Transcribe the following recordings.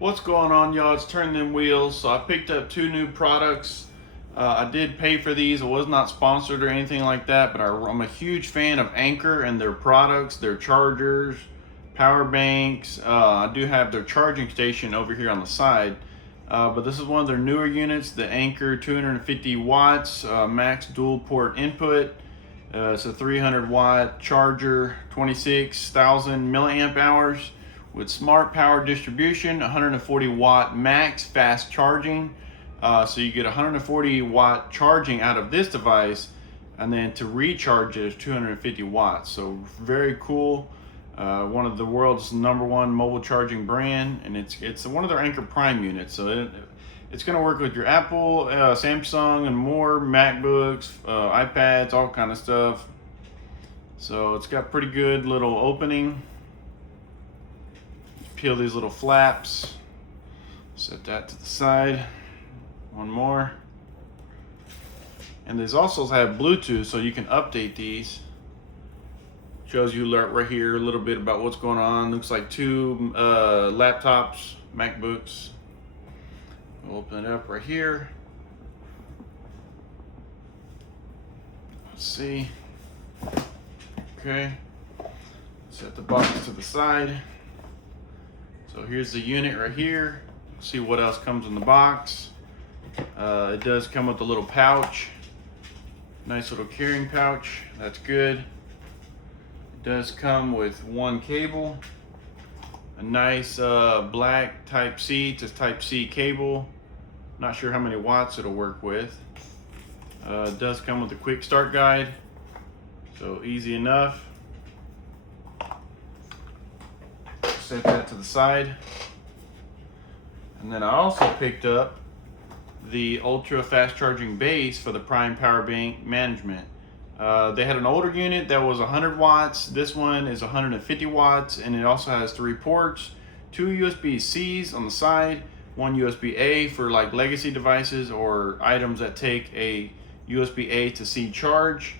What's going on, y'all? It's Turn Them Wheels. So I picked up two new products. I did pay for these. It was not sponsored or anything like that, but I'm a huge fan of Anker and their products, their chargers, power banks. I do have their charging station over here on the side, but this is one of their newer units, the Anker 250 watts max dual port input. It's a 300 watt charger, 26,000 milliamp hours. With smart power distribution, 140 watt max fast charging. So you get 140 watt charging out of this device, and then to recharge it is 250 watts. So very cool. One of the world's #1 mobile charging brand, and it's one of their Anker Prime units. So it's going to work with your Apple, Samsung, and more, MacBooks, iPads, all kind of stuff. So it's got pretty good little opening. Peel these little flaps, set that to the side. One more. And these also have Bluetooth, so you can update these. Shows you right here a little bit about what's going on. Looks like two laptops, MacBooks. We'll open it up right here. Let's see. Okay. Set the box to the side. So here's the unit right here. See what else comes in the box. It does come with a little pouch. Nice little carrying pouch. That's good. It does come with one cable. A nice black Type-C to Type-C cable. Not sure how many watts it'll work with. It does come with a quick start guide. So easy enough. Set that to the side. And then I also picked up the ultra fast charging base for the Prime power bank management. They had an older unit that was 100 watts. This one is 150 watts, and it also has 3 ports, 2 USB-Cs on the side, 1 USB-A for like legacy devices or items that take a USB-A to C charge.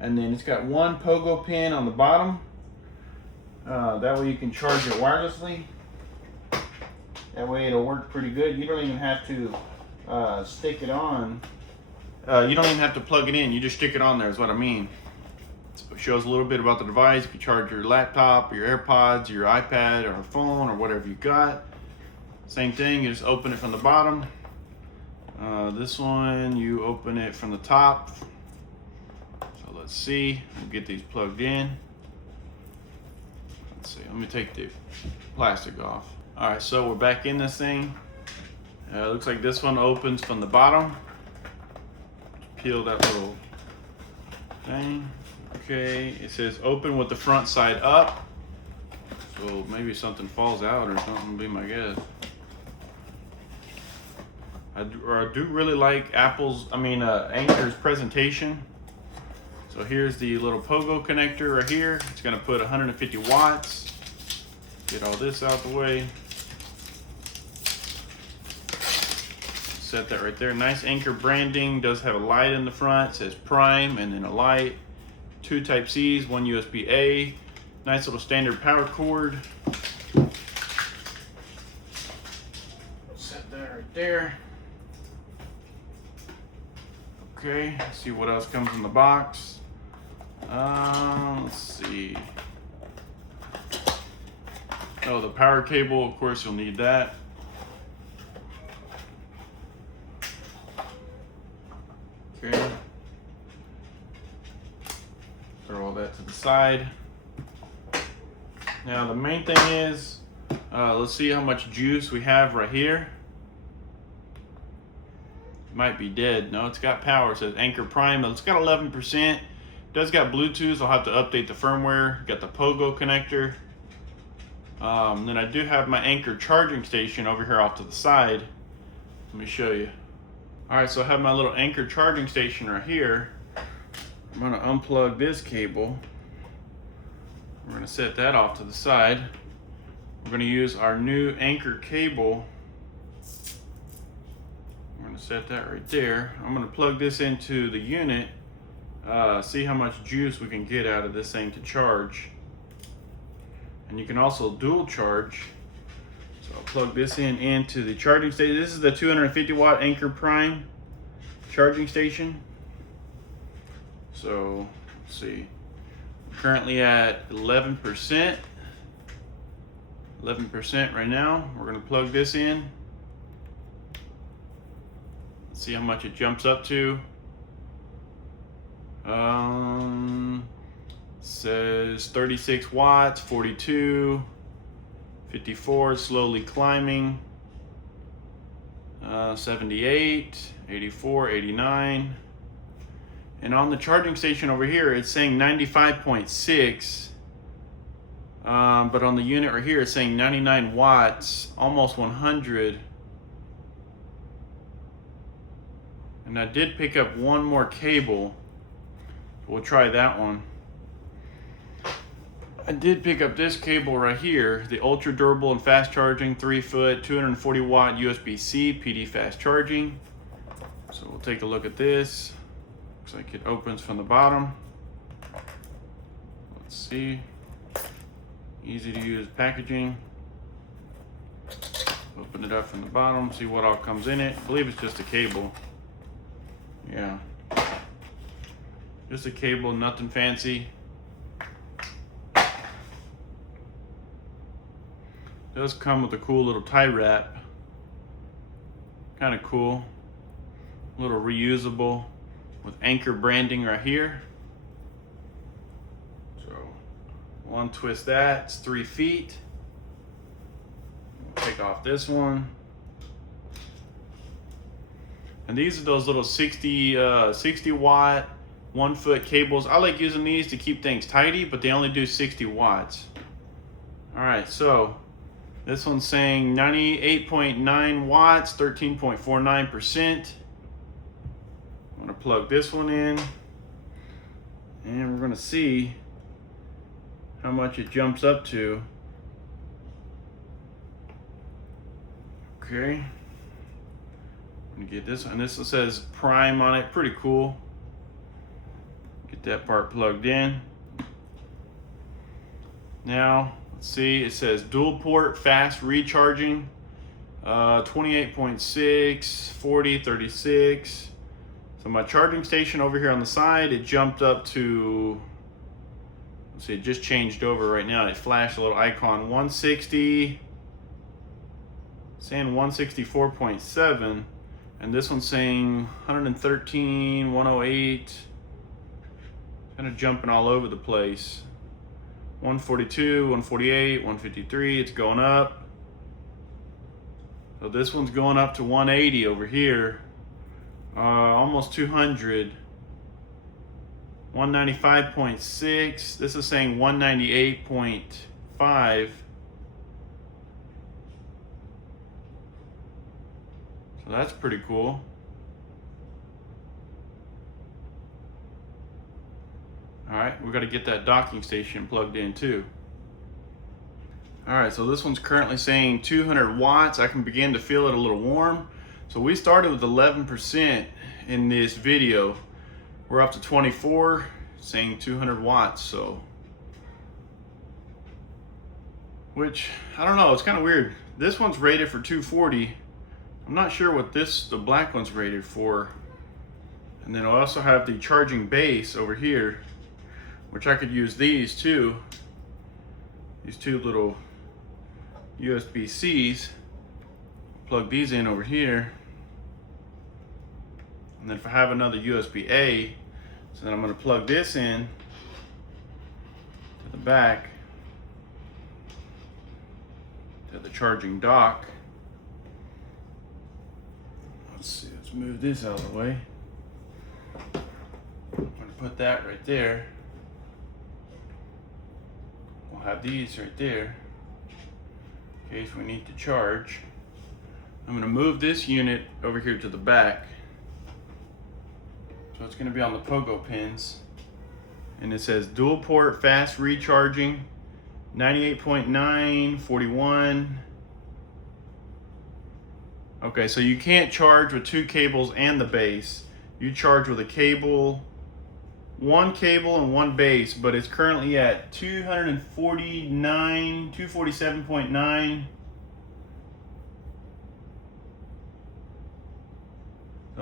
And then it's got 1 pogo pin on the bottom. That way you can charge it wirelessly. That way it'll work pretty good. You don't even have to stick it on. You don't even have to plug it in. You just stick it on there is what I mean. It shows a little bit about the device. You can charge your laptop, your AirPods, your iPad, or phone, or whatever you got. Same thing, you just open it from the bottom. This one, you open it from the top. So let's see. We'll get these plugged in. Let's see, let me take the plastic off. All right, so we're back in this thing. Looks like this one opens from the bottom. Peel that little thing. Okay, it says open with the front side up. So maybe something falls out or something would be my guess. I do really like Anker's presentation. So here's the little pogo connector right here. It's gonna put 150 watts. Get all this out the way. Set that right there. Nice Anker branding. Does have a light in the front. It says Prime and then a light. 2 Type-Cs, 1 USB-A. Nice little standard power cord. Set that right there. Okay, let's see what else comes in the box. Let's see. Oh, the power cable, of course you'll need that. Okay. Throw all that to the side. Now the main thing is, let's see how much juice we have right here. Might be dead. No, it's got power. It says Anker Prime. It's got 11%. Does got Bluetooth. I'll have to update the firmware. Got the pogo connector. Then I do have my Anker charging station over here off to the side. Let me show you. All right, so I have my little Anker charging station right here. I'm gonna unplug this cable. We're gonna set that off to the side. We're gonna use our new Anker cable. We're gonna set that right there. I'm gonna plug this into the unit. See how much juice we can get out of this thing to charge. And you can also dual charge So I'll plug this into the charging station. This is the 250 watt Anker Prime charging station. So let's see, I'm currently at 11%. 11% right now. We're going to plug this in. Let's see how much it jumps up to. Says 36 watts, 42, 54, slowly climbing, 78, 84, 89. And on the charging station over here, it's saying 95.6. But on the unit right here, it's saying 99 watts, almost 100. And I did pick up one more cable. We'll try that one. I did pick up this cable right here, the ultra durable and fast charging 3-foot 240 watt USB-C PD fast charging. So we'll take a look at this. Looks like it opens from the bottom. Let's see. Easy to use packaging. Open it up from the bottom, see what all comes in it. I believe it's just a cable. Yeah. Just a cable, nothing fancy. Does come with a cool little tie wrap. Kind of cool. A little reusable with Anker branding right here. So we'll untwist that. It's 3 feet. We'll take off this one. And these are those little 60 watt 1-foot cables. I like using these to keep things tidy, but they only do 60 watts. All right, so this one's saying 98.9 watts, 13.49%. I'm gonna plug this one in, and we're gonna see how much it jumps up to. Okay, I'm gonna get this one. This one says Prime on it, pretty cool. Get that part plugged in. Now, let's see, it says dual port fast recharging, 28.6, 40, 36. So my charging station over here on the side, it jumped up to, let's see, it just changed over right now. It flashed a little icon, 160, saying 164.7, and this one's saying 113, 108, kind of jumping all over the place. 142, 148, 153, it's going up. So this one's going up to 180 over here. Almost 200. 195.6. This is saying 198.5. So that's pretty cool. All right, we got to get that docking station plugged in too. All right, so this one's currently saying 200 watts. I can begin to feel it a little warm. So we started with 11% in this video. We're up to 24, saying 200 watts. So, which, I don't know, it's kind of weird. This one's rated for 240. I'm not sure what the black one's rated for. And then I also have the charging base over here, which I could use these too. These two little USB-Cs. Plug these in over here. And then if I have another USB-A, so then I'm going to plug this in to the back, to the charging dock. Let's see, let's move this out of the way. I'm going to put that right there. We'll have these right there in case we need to charge. I'm going to move this unit over here to the back. So it's going to be on the pogo pins. And it says dual port fast recharging, 98.9, 41. Okay, so you can't charge with 2 cables and the base. You charge with a cable, 1 cable and 1 base, but it's currently at 249, 247.9.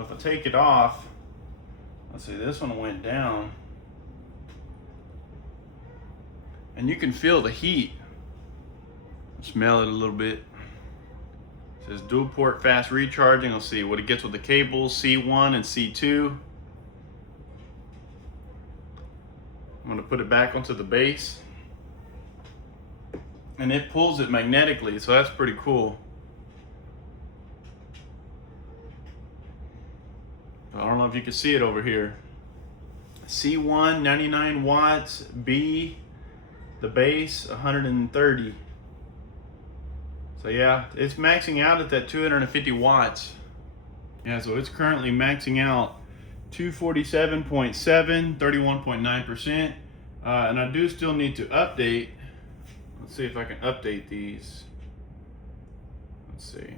So if I take it off, let's see, this one went down. And you can feel the heat. Smell it a little bit. It says dual port fast recharging. Let's see what it gets with the cables, C1 and C2. I'm gonna put it back onto the base. And it pulls it magnetically, so that's pretty cool. I don't know if you can see it over here. C1, 99 watts, B, the base, 130. So yeah, it's maxing out at that 250 watts. Yeah, so it's currently maxing out 247.7, 31.9%. And I do still need to update. Let's see if I can update these. Let's see.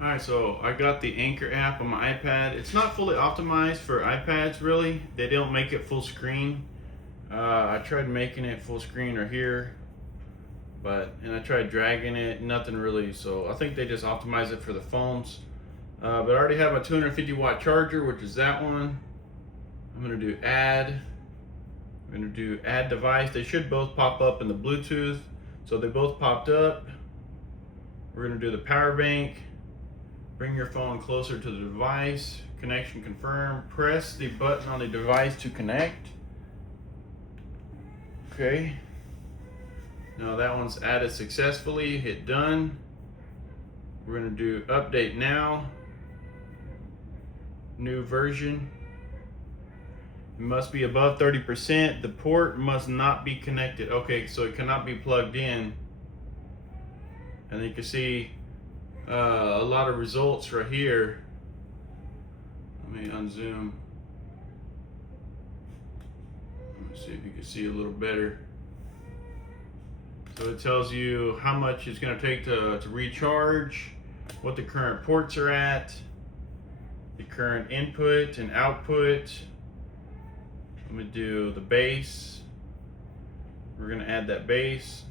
All right, so I got the Anker app on my iPad. It's not fully optimized for iPads, really. They don't make it full screen. I tried making it full screen right here, and I tried dragging it, nothing really. So I think they just optimize it for the phones. But I already have a 250 watt charger, which is that one. I'm gonna do add. I'm gonna do add device. They should both pop up in the Bluetooth. So they both popped up. We're gonna do the power bank. Bring your phone closer to the device. Connection confirmed. Press the button on the device to connect. Okay. Now that one's added successfully. Hit done. We're gonna do update now. New version. It must be above 30%. The port must not be connected. Okay, so it cannot be plugged in. And you can see a lot of results right here. Let me unzoom. Let's see if you can see a little better. So it tells you how much it's going to take to recharge, what the current ports are at, the current input and output. I'm going to do the base. We're going to add that base.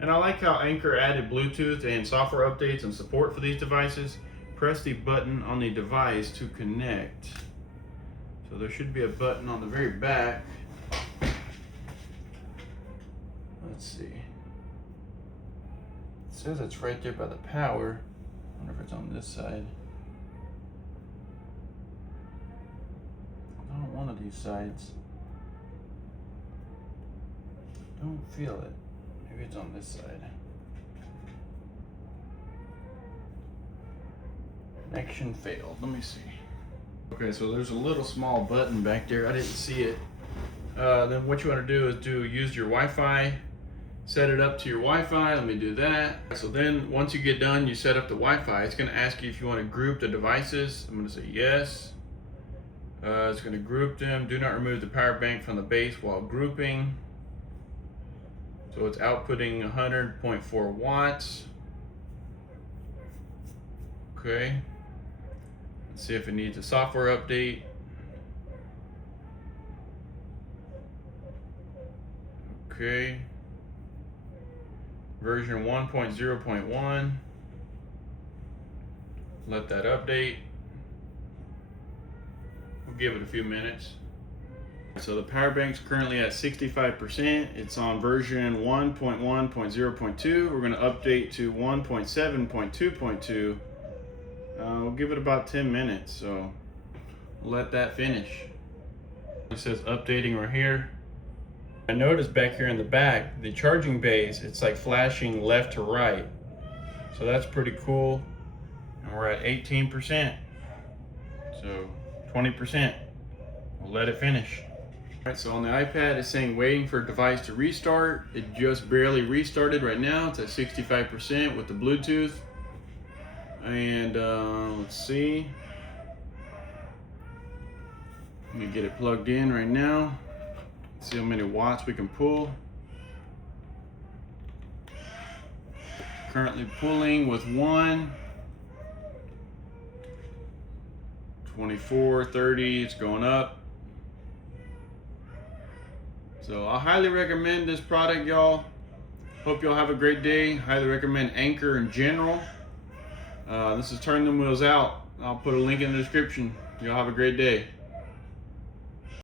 And I like how Anker added Bluetooth and software updates and support for these devices. Press the button on the device to connect. So there should be a button on the very back. Let's see. It says it's right there by the power. I wonder if it's on this side. On one of these sides. Don't feel it. Maybe it's on this side. Connection failed. Let me see. Okay, so there's a little small button back there. I didn't see it. Then what you want to do is use your Wi-Fi. Set it up to your Wi-Fi. Let me do that. So then once you get done, you set up the Wi-Fi. It's going to ask you if you want to group the devices. I'm going to say yes. It's going to group them. Do not remove the power bank from the base while grouping. So it's outputting 100.4 watts. Okay. Let's see if it needs a software update. Okay. Version 1.0.1. Let that update. We'll give it a few minutes. So the power bank's currently at 65%. It's on version 1.1.0.2. We're going to update to 1.7.2.2. We'll give it about 10 minutes, so we'll let that finish. It says updating right here. I noticed back here in the back, the charging bays, it's like flashing left to right. So that's pretty cool. And we're at 18%. So 20%. We'll let it finish. Alright, so on the iPad it's saying waiting for device to restart. It just barely restarted right now. It's at 65% with the Bluetooth. And let's see. Let me get it plugged in right now. See how many watts we can pull. Currently pulling with 1. 24, 30, it's going up. So I highly recommend this product, y'all. Hope y'all have a great day. Highly recommend Anker in general. This is Turn Them Wheels out. I'll put a link in the description. Y'all have a great day.